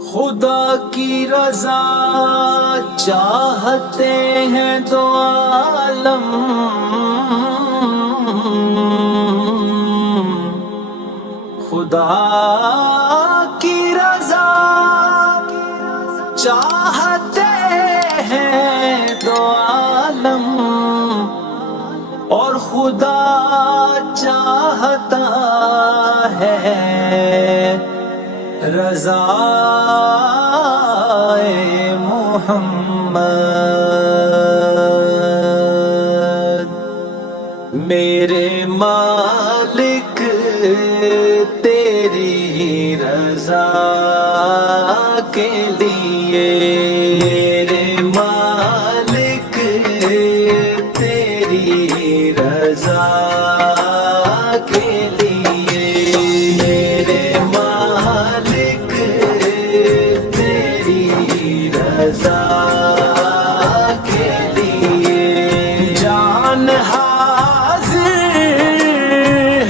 خدا کی رضا چاہتے ہیں دو عالم، خدا کی رضا چاہتے ہیں دو عالم، اور خدا چاہتا ہے رضا محمد۔ میرے مالک تیری رضا کے لیے، میرے مالک تیری رضا کے لیے، میرے مالک تیری رضا کے لیے، جان حاضر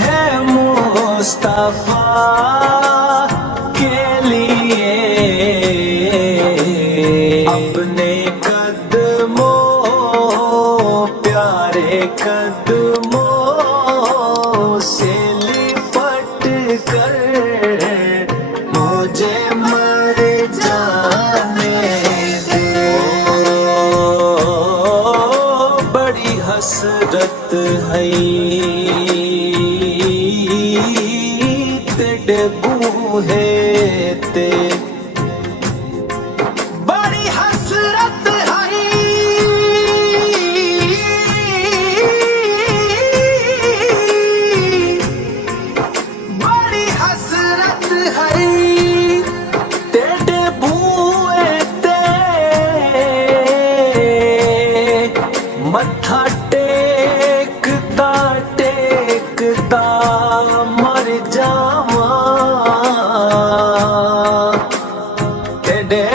ہے مصطفیٰ کے لیے، اپنے قدموں پیارے قدموں سے لپٹ کر مجھے مر جانے دے، بڑی حسرت ہے تیرے بوہے تے، بڑی حسرت ہے بڑی حسرت ہے تیرے بوئے تے، متھا ٹیکتا ٹیکتا مر جاواں، تیرے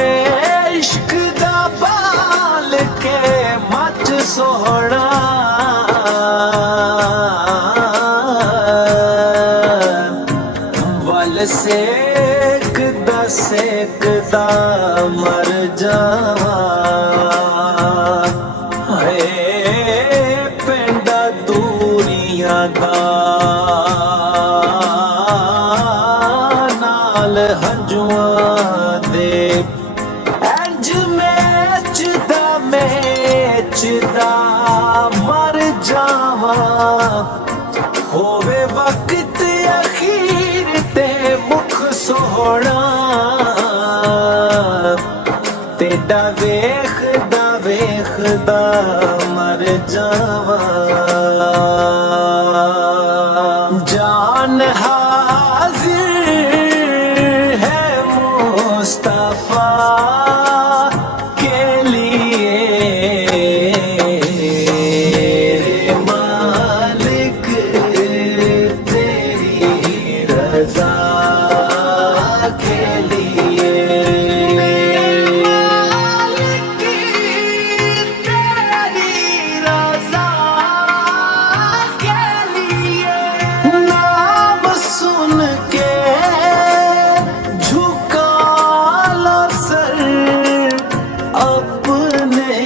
عشق دا بال کے مچ سوڑا، ول سیکدا سیکدا مر جاواں، ہے پنڈا دوریاں دا نال ہنجواں دے، انج میچدا مر جاواں، ہووے وقت اخیر تے مکھ سوڑا، تیڈا ویکھدا ویکھدا مر جاواں، جان حاضر ہے مصطفیٰ کے لیے، مالک تیری رضا کے لیے، مالک تیری رضا کے لیے، نام سن کے جھکا لا سر اپنے،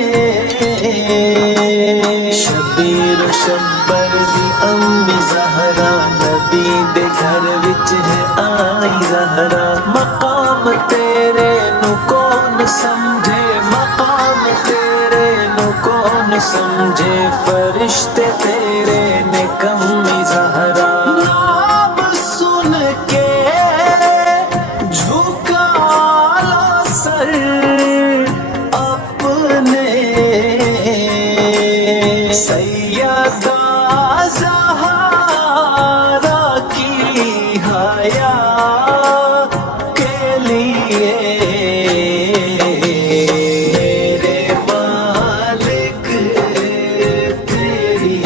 شبیر شبر دی امی زہرا، نبی دے گھر وچ ہے آئی زہرا، مقام تیرے نو کون سمجھے، مقام تیرے نو کون سمجھے، فرشتے تیرے نے کمی زہرا، نام سن کے جھکا لا سر اپنے، سیدہ زہرا کی حیا کے لیے، میرے مالک تیری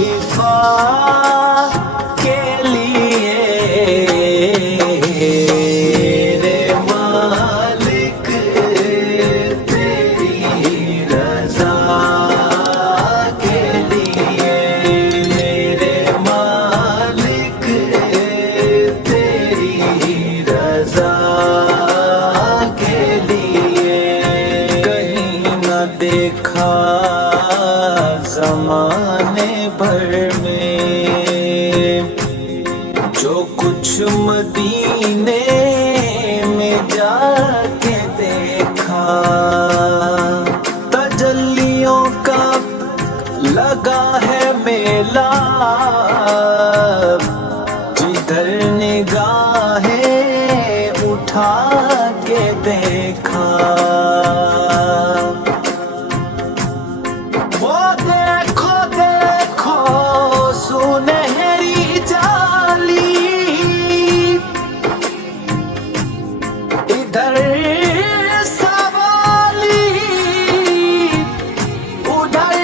شفا کے لیے میرے مالک تیری رضا کے لیے میرے مالک تیری رضا کے لیے کہیں نہ دیکھا زمانے بھر میں جو کچھ مدینے میں جا کے دیکھا تجلیوں کا لگا ہے میلہ جدھر نگاہیں اٹھا کے دیکھا وہ دیکھو دیکھو سنہری جالی ادھر سوالی ادھر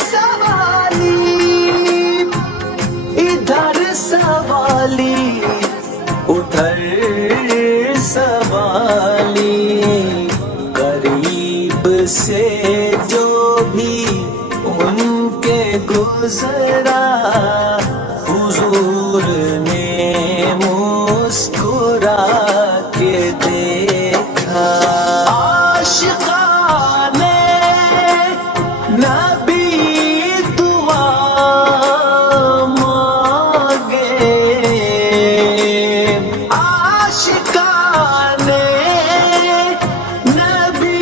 سوالی ادھر سوالی ادھر سوالی قریب سے جو بھی ان کے گزرا حضور نے مسکرا کے دیکھا عاشقان نبی دعا مانگے عاشقان نبی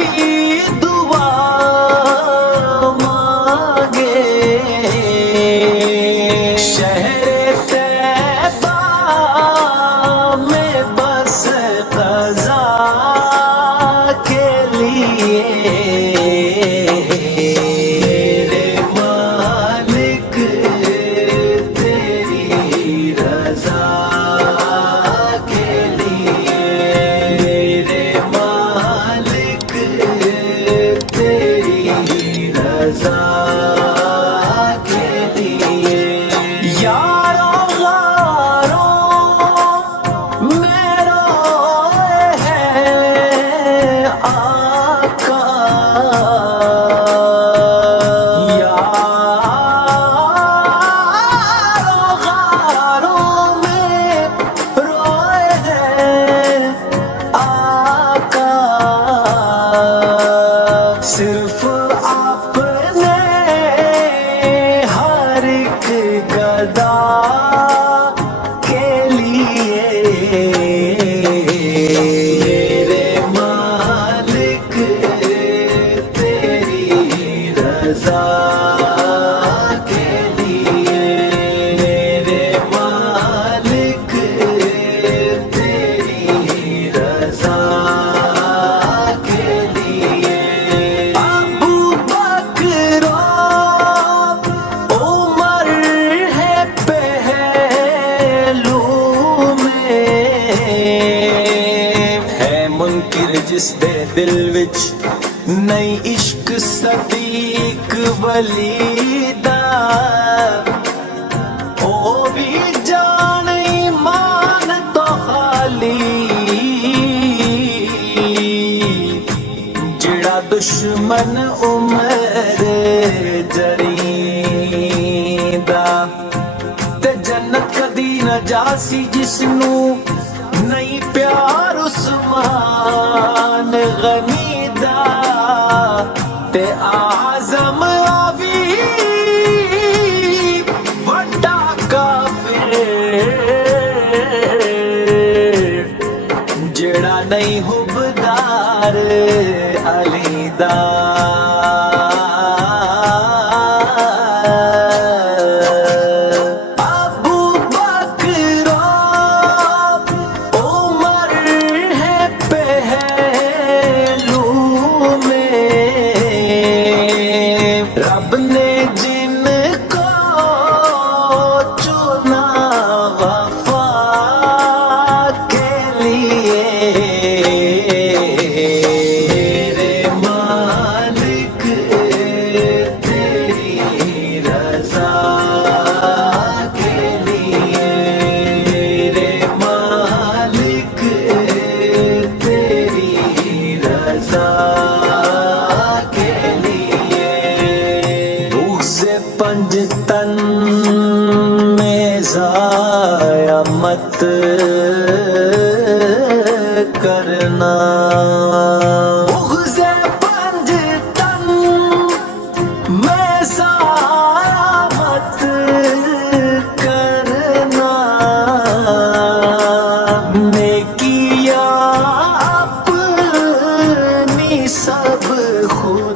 دعا مانگے شہر طیبہ میں بس قضا کے لیے میرے مالک تیری رضا کے لیے میرے مالک تیری رضا کے لیے یارو غاروں میں روئے ہیں آقا یارو غاروں میں روئے ہیں آقا صرف آپ نے ہر ایک گدا کے لیے میرے مالک تیری رضا کے لیے میرے مالک تیری رضا کے لیے ابو بکر عمر ہے پہلو میں ہے منکر جس دے دل وچ نئی عشق صدیق ولی دا او بھی جان ایمان تو خالی جڑا دشمن عمر جریندا تے جنت کدی نہ جاسی جس نو نہیں پیار عثمان غنی دا تے اعظم آوی وڈا کافر جڑا نہیں حبدار علی دا ابو بکر عمر ہے پہلو میں رب نے جن کو چنا وفا کے لیے میرے ماں خود